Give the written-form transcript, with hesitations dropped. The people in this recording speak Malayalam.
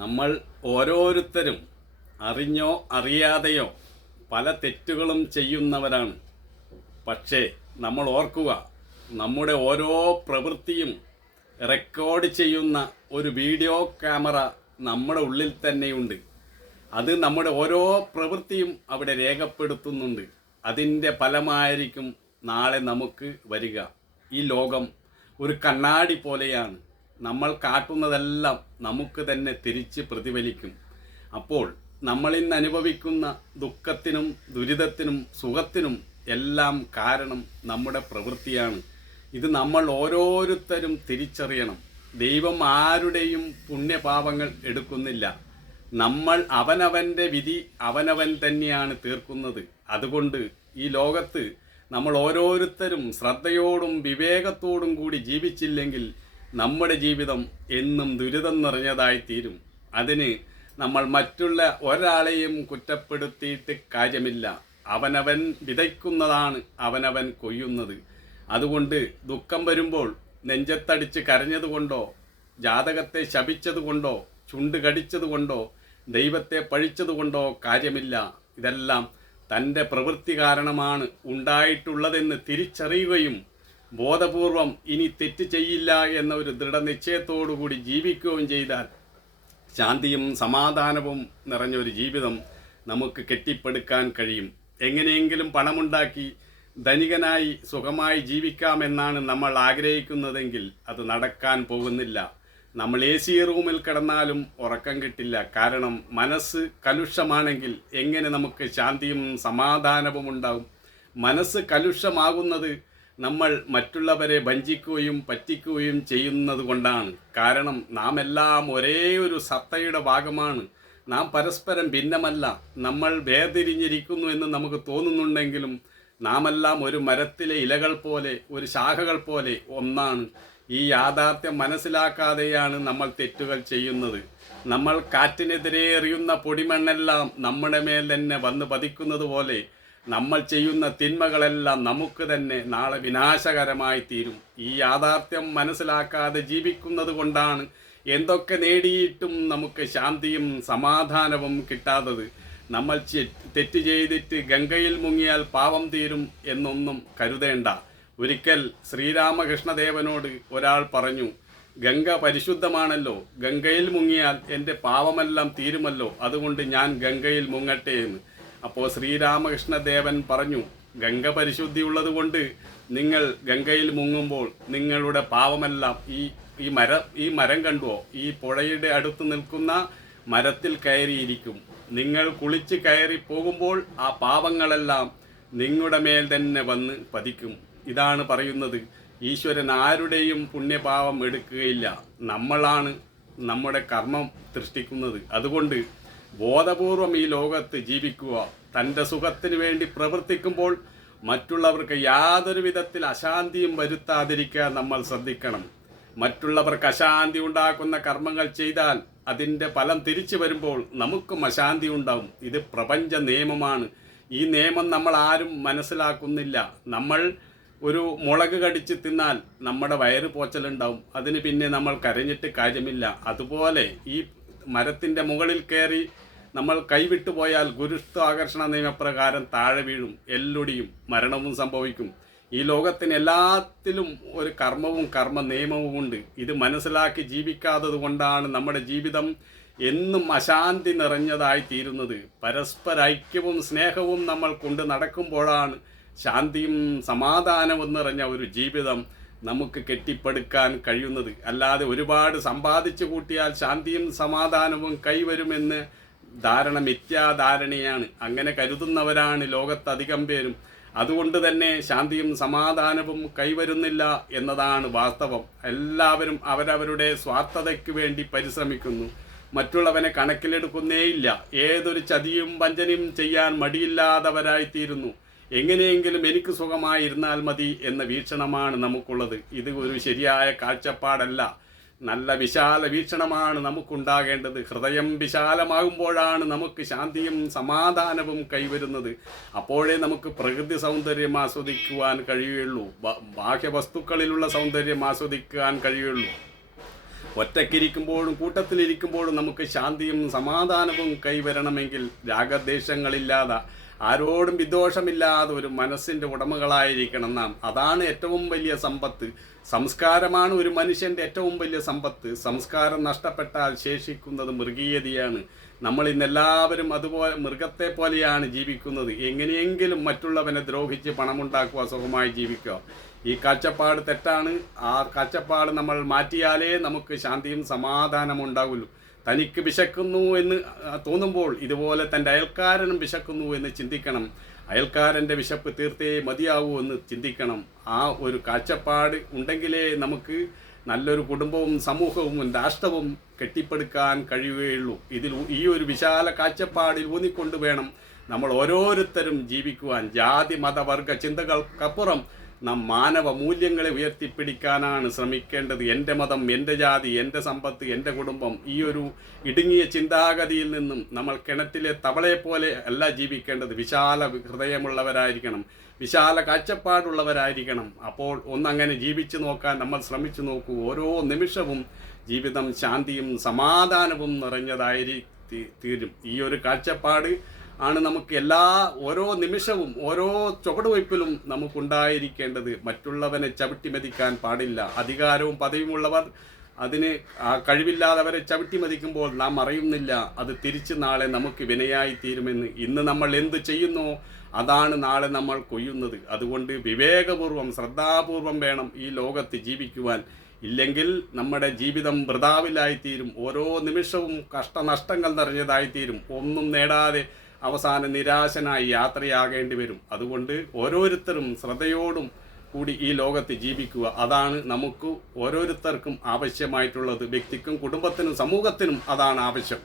നമ്മൾ ഓരോരുത്തരും അറിഞ്ഞോ അറിയാതെയോ പല തെറ്റുകളും ചെയ്യുന്നവരാണ്. പക്ഷേ നമ്മൾ ഓർക്കുക, നമ്മുടെ ഓരോ പ്രവൃത്തിയും റെക്കോർഡ് ചെയ്യുന്ന ഒരു വീഡിയോ ക്യാമറ നമ്മുടെ ഉള്ളിൽ തന്നെയുണ്ട്. അത് നമ്മുടെ ഓരോ പ്രവൃത്തിയും അവിടെ രേഖപ്പെടുത്തുന്നുണ്ട്. അതിൻ്റെ ഫലമായിരിക്കും നാളെ നമുക്ക് വരിക. ഈ ലോകം ഒരു കണ്ണാടി പോലെയാണ്. നമ്മൾ കാട്ടുന്നതെല്ലാം നമുക്ക് തന്നെ തിരിച്ച് പ്രതിഫലിക്കും. അപ്പോൾ നമ്മളിന്ന് അനുഭവിക്കുന്ന ദുഃഖത്തിനും ദുരിതത്തിനും സുഖത്തിനും എല്ലാം കാരണം നമ്മുടെ പ്രവൃത്തിയാണ്. ഇത് നമ്മൾ ഓരോരുത്തരും തിരിച്ചറിയണം. ദൈവം ആരുടെയും പുണ്യപാപങ്ങൾ എടുക്കുന്നില്ല. നമ്മൾ അവനവൻ്റെ വിധി അവനവൻ തന്നെയാണ് തീർക്കുന്നത്. അതുകൊണ്ട് ഈ ലോകത്ത് നമ്മൾ ഓരോരുത്തരും ശ്രദ്ധയോടും വിവേകത്തോടും കൂടി ജീവിച്ചില്ലെങ്കിൽ നമ്മുടെ ജീവിതം എന്നും ദുരിതം നിറഞ്ഞതായി തീരും. അതിന് നമ്മൾ മറ്റുള്ള ഒരാളെയും കുറ്റപ്പെടുത്തിയിട്ട് കാര്യമില്ല. അവനവൻ വിതയ്ക്കുന്നതാണ് അവനവൻ കൊയ്യുന്നത്. അതുകൊണ്ട് ദുഃഖം വരുമ്പോൾ നെഞ്ചത്തടിച്ച് കരഞ്ഞതുകൊണ്ടോ, ജാതകത്തെ ശപിച്ചതുകൊണ്ടോ, ചുണ്ട് കടിച്ചതുകൊണ്ടോ, ദൈവത്തെ പഴിച്ചതുകൊണ്ടോ കാര്യമില്ല. ഇതെല്ലാം തൻ്റെ പ്രവൃത്തി കാരണമാണ് ഉണ്ടായിട്ടുള്ളതെന്ന് തിരിച്ചറിയുകയും ബോധപൂർവം ഇനി തെറ്റ് ചെയ്യില്ല എന്ന ഒരു ദൃഢനിശ്ചയത്തോടുകൂടി ജീവിക്കുകയും ചെയ്താൽ ശാന്തിയും സമാധാനവും നിറഞ്ഞൊരു ജീവിതം നമുക്ക് കെട്ടിപ്പടുക്കാൻ കഴിയും. എങ്ങനെയെങ്കിലും പണമുണ്ടാക്കി ധനികനായി സുഖമായി ജീവിക്കാമെന്നാണ് നമ്മൾ ആഗ്രഹിക്കുന്നതെങ്കിൽ അത് നടക്കാൻ പോകുന്നില്ല. നമ്മൾ AC റൂമിൽ കിടന്നാലും ഉറക്കം കിട്ടില്ല. കാരണം മനസ്സ് കലുഷമാണെങ്കിൽ എങ്ങനെ നമുക്ക് ശാന്തിയും സമാധാനവും ഉണ്ടാകും? മനസ്സ് കലുഷമാകുന്നത് നമ്മൾ മറ്റുള്ളവരെ വഞ്ചിക്കുകയും പറ്റിക്കുകയും ചെയ്യുന്നത് കൊണ്ടാണ്. കാരണം നാം എല്ലാം ഒരേ ഒരു സത്തയുടെ ഭാഗമാണ്. നാം പരസ്പരം ഭിന്നമല്ല. നമ്മൾ വേർതിരിഞ്ഞിരിക്കുന്നു എന്ന് നമുക്ക് തോന്നുന്നുണ്ടെങ്കിലും നാമെല്ലാം ഒരു മരത്തിലെ ഇലകൾ പോലെ, ഒരു ശാഖകൾ പോലെ ഒന്നാണ്. ഈ യാഥാർത്ഥ്യം മനസ്സിലാക്കാതെയാണ് നമ്മൾ തെറ്റുകൾ ചെയ്യുന്നത്. നമ്മൾ കാറ്റിനെതിരെ എറിയുന്ന പൊടിമണ്ണെല്ലാം നമ്മുടെ മേൽ തന്നെ വന്ന് പതിക്കുന്നത് പോലെ നമ്മൾ ചെയ്യുന്ന തിന്മകളെല്ലാം നമുക്ക് തന്നെ നാളെ വിനാശകരമായി തീരും. ഈ യാഥാർത്ഥ്യം മനസ്സിലാക്കാതെ ജീവിക്കുന്നത് കൊണ്ടാണ് എന്തൊക്കെ നേടിയിട്ടും നമുക്ക് ശാന്തിയും സമാധാനവും കിട്ടാത്തത്. നമ്മൾ തെറ്റ് ചെയ്തിട്ട് ഗംഗയിൽ മുങ്ങിയാൽ പാപം തീരും എന്നൊന്നും കരുതേണ്ട. ഒരിക്കൽ ശ്രീരാമകൃഷ്ണദേവനോട് ഒരാൾ പറഞ്ഞു, ഗംഗ പരിശുദ്ധമാണല്ലോ, ഗംഗയിൽ മുങ്ങിയാൽ എൻ്റെ പാപമെല്ലാം തീരുമല്ലോ, അതുകൊണ്ട് ഞാൻ ഗംഗയിൽ മുങ്ങട്ടെ എന്ന്. അപ്പോൾ ശ്രീരാമകൃഷ്ണദേവൻ പറഞ്ഞു, ഗംഗ പരിശുദ്ധിയുള്ളത് കൊണ്ട് നിങ്ങൾ ഗംഗയിൽ മുങ്ങുമ്പോൾ നിങ്ങളുടെ പാപമെല്ലാം ഈ മരം കണ്ടുവോ, ഈ പുഴയുടെ അടുത്ത് നിൽക്കുന്ന മരത്തിൽ കയറിയിരിക്കും. നിങ്ങൾ കുളിച്ച് കയറി പോകുമ്പോൾ ആ പാപങ്ങളെല്ലാം നിങ്ങളുടെ മേൽ തന്നെ വന്ന് പതിക്കും. ഇതാണ് പറയുന്നത്. ഈശ്വരൻ ആരുടെയും പുണ്യപാപം എടുക്കുകയില്ല. നമ്മളാണ് നമ്മുടെ കർമ്മം സൃഷ്ടിക്കുന്നത്. അതുകൊണ്ട് ബോധപൂർവം ഈ ലോകത്ത് ജീവിക്കുക. തൻ്റെ സുഖത്തിന് വേണ്ടി പ്രവർത്തിക്കുമ്പോൾ മറ്റുള്ളവർക്ക് യാതൊരു വിധത്തിൽ അശാന്തിയും വരുത്താതിരിക്കാൻ നമ്മൾ ശ്രദ്ധിക്കണം. മറ്റുള്ളവർക്ക് അശാന്തി ഉണ്ടാക്കുന്ന കർമ്മങ്ങൾ ചെയ്താൽ അതിൻ്റെ ഫലം തിരിച്ചു വരുമ്പോൾ നമുക്കും അശാന്തി ഉണ്ടാവും. ഇത് പ്രപഞ്ച നിയമമാണ്. ഈ നിയമം നമ്മൾ ആരും മനസ്സിലാക്കുന്നില്ല. നമ്മൾ ഒരു മുളക് കടിച്ച് തിന്നാൽ നമ്മുടെ വയറ് പോച്ചലുണ്ടാവും. അതിന് പിന്നെ നമ്മൾ കരഞ്ഞിട്ട് കാര്യമില്ല. അതുപോലെ ഈ മരത്തിൻ്റെ മുകളിൽ കയറി നമ്മൾ കൈവിട്ടു പോയാൽ ഗുരുത്വാകർഷണ നിയമപ്രകാരം താഴെ വീഴും, എല്ലൊടിയും, മരണവും സംഭവിക്കും. ഈ ലോകത്തിന് എല്ലാത്തിലും ഒരു കർമ്മവും കർമ്മ നിയമവും ഉണ്ട്. ഇത് മനസ്സിലാക്കി ജീവിക്കാത്തത് കൊണ്ടാണ് നമ്മുടെ ജീവിതം എന്നും അശാന്തി നിറഞ്ഞതായി തീരുന്നത്. പരസ്പര ഐക്യവും സ്നേഹവും നമ്മൾ കൊണ്ട് നടക്കുമ്പോഴാണ് ശാന്തിയും സമാധാനവും നിറഞ്ഞ ഒരു ജീവിതം നമുക്ക് കെട്ടിപ്പടുക്കാൻ കഴിയുന്നത്. അല്ലാതെ ഒരുപാട് സമ്പാദിച്ചു കൂട്ടിയാൽ ശാന്തിയും സമാധാനവും കൈവരുമെന്ന് ധാരണ മിഥ്യാധാരണയാണ്. അങ്ങനെ കരുതുന്നവരാണ് ലോകത്തധികം പേരും. അതുകൊണ്ട് തന്നെ ശാന്തിയും സമാധാനവും കൈവരുന്നില്ല എന്നതാണ് വാസ്തവം. എല്ലാവരും അവരവരുടെ സ്വാർത്ഥതയ്ക്ക് വേണ്ടി പരിശ്രമിക്കുന്നു. മറ്റുള്ളവനെ കണക്കിലെടുക്കുന്നേയില്ല. ഏതൊരു ചതിയും വഞ്ചനയും ചെയ്യാൻ മടിയില്ലാത്തവരായിത്തീരുന്നു. എങ്ങനെയെങ്കിലും എനിക്ക് സുഖമായിരുന്നാൽ മതി എന്ന വീക്ഷണമാണ് നമുക്കുള്ളത്. ഇത് ഒരു ശരിയായ കാഴ്ചപ്പാടല്ല. നല്ല വിശാല വീക്ഷണമാണ് നമുക്കുണ്ടാകേണ്ടത്. ഹൃദയം വിശാലമാകുമ്പോഴാണ് നമുക്ക് ശാന്തിയും സമാധാനവും കൈവരുന്നത്. അപ്പോഴേ നമുക്ക് പ്രകൃതി സൗന്ദര്യം ആസ്വദിക്കുവാൻ കഴിയുള്ളൂ. ബാഹ്യ വസ്തുക്കളിലുള്ള സൗന്ദര്യം ആസ്വദിക്കാൻ കഴിയുള്ളൂ. ഒറ്റയ്ക്കിരിക്കുമ്പോഴും കൂട്ടത്തിലിരിക്കുമ്പോഴും നമുക്ക് ശാന്തിയും സമാധാനവും കൈവരണമെങ്കിൽ രാഗദ്വേഷങ്ങളില്ലാതെ ആരോടും വിദ്വേഷമില്ലാതെ ഒരു മനസ്സിൻ്റെ ഉടമകളായിരിക്കണം നാം. അതാണ് ഏറ്റവും വലിയ സമ്പത്ത്. സംസ്കാരമാണ് ഒരു മനുഷ്യൻ്റെ ഏറ്റവും വലിയ സമ്പത്ത്. സംസ്കാരം നഷ്ടപ്പെട്ടാൽ ശേഷിക്കുന്നത് മൃഗീയതയാണ്. നമ്മൾ ഇന്നെല്ലാവരും അതുപോലെ മൃഗത്തെ പോലെയാണ് ജീവിക്കുന്നത്. എങ്ങനെയെങ്കിലും മറ്റുള്ളവനെ ദ്രോഹിച്ച് പണമുണ്ടാക്കുക, സുഖമായി ജീവിക്കുക. ഈ കാഴ്ചപ്പാട് തെറ്റാണ്. ആ കാഴ്ചപ്പാട് നമ്മൾ മാറ്റിയാലേ നമുക്ക് ശാന്തിയും സമാധാനവും ഉണ്ടാവുള്ളൂ. തനിക്ക് വിശക്കുന്നു എന്ന് തോന്നുമ്പോൾ ഇതുപോലെ തൻ്റെ അയൽക്കാരനും വിശക്കുന്നു എന്ന് ചിന്തിക്കണം. അയൽക്കാരൻ്റെ വിശപ്പ് തീർത്തേ മതിയാവൂ എന്ന് ചിന്തിക്കണം. ആ ഒരു കാഴ്ചപ്പാട് ഉണ്ടെങ്കിലേ നമുക്ക് നല്ലൊരു കുടുംബവും സമൂഹവും രാഷ്ട്രവും കെട്ടിപ്പടുക്കാൻ കഴിയുകയുള്ളൂ. ഈ ഒരു വിശാല കാഴ്ചപ്പാടിൽ ഊന്നിക്കൊണ്ട് വേണം നമ്മൾ ഓരോരുത്തരും ജീവിക്കുവാൻ. ജാതി മതവർഗ ചിന്തകൾക്കപ്പുറം നാം മാനവ മൂല്യങ്ങളെ ഉയർത്തിപ്പിടിക്കാനാണ് ശ്രമിക്കേണ്ടത്. എൻ്റെ മതം, എൻ്റെ ജാതി, എൻ്റെ സമ്പത്ത്, എൻ്റെ കുടുംബം, ഈ ഒരു ഇടുങ്ങിയ ചിന്താഗതിയിൽ നിന്നും നമ്മൾ കിണറ്റിലെ തവളയെപ്പോലെ അല്ല ജീവിക്കേണ്ടത്. വിശാല ഹൃദയമുള്ളവരായിരിക്കണം, വിശാല കാഴ്ചപ്പാടുള്ളവരായിരിക്കണം. അപ്പോൾ ഒന്നങ്ങനെ ജീവിച്ചു നോക്കാൻ നമ്മൾ ശ്രമിച്ചു നോക്കൂ. ഓരോ നിമിഷവും ജീവിതം ശാന്തിയും സമാധാനവും നിറഞ്ഞതായി തീരും. ഈ ഒരു കാഴ്ചപ്പാട് ആണ് നമുക്ക് ഓരോ നിമിഷവും ഓരോ ചുവടുവയ്പ്പിലും നമുക്കുണ്ടായിരിക്കേണ്ടത്. മറ്റുള്ളവനെ ചവിട്ടിമതിക്കാൻ പാടില്ല. അധികാരവും പദവിയുമുള്ളവർ അതിന് കഴിവില്ലാത്തവരെ ചവിട്ടിമതിക്കുമ്പോൾ നാം അറിയുന്നില്ല അത് തിരിച്ച് നാളെ നമുക്ക് വിനയായി തീരുമെന്ന്. ഇന്ന് നമ്മൾ എന്ത് ചെയ്യുന്നോ അതാണ് നാളെ നമ്മൾ കൊയ്യുന്നത്. അതുകൊണ്ട് വിവേകപൂർവം ശ്രദ്ധാപൂർവം വേണം ഈ ലോകത്ത് ജീവിക്കുവാൻ. ഇല്ലെങ്കിൽ നമ്മുടെ ജീവിതം വൃഥാവിലായിത്തീരും. ഓരോ നിമിഷവും കഷ്ടനഷ്ടങ്ങൾ നിറഞ്ഞതായിത്തീരും. ഒന്നും നേടാതെ അവസാനം നിരാശനായി യാത്രയാകേണ്ടി വരും. അതുകൊണ്ട് ഓരോരുത്തരും ശ്രദ്ധയോടും കൂടി ഈ ലോകത്ത് ജീവിക്കുക. അതാണ് നമുക്ക് ഓരോരുത്തർക്കും ആവശ്യമായിട്ടുള്ളത്. വ്യക്തിക്കും കുടുംബത്തിനും സമൂഹത്തിനും അതാണ് ആവശ്യം.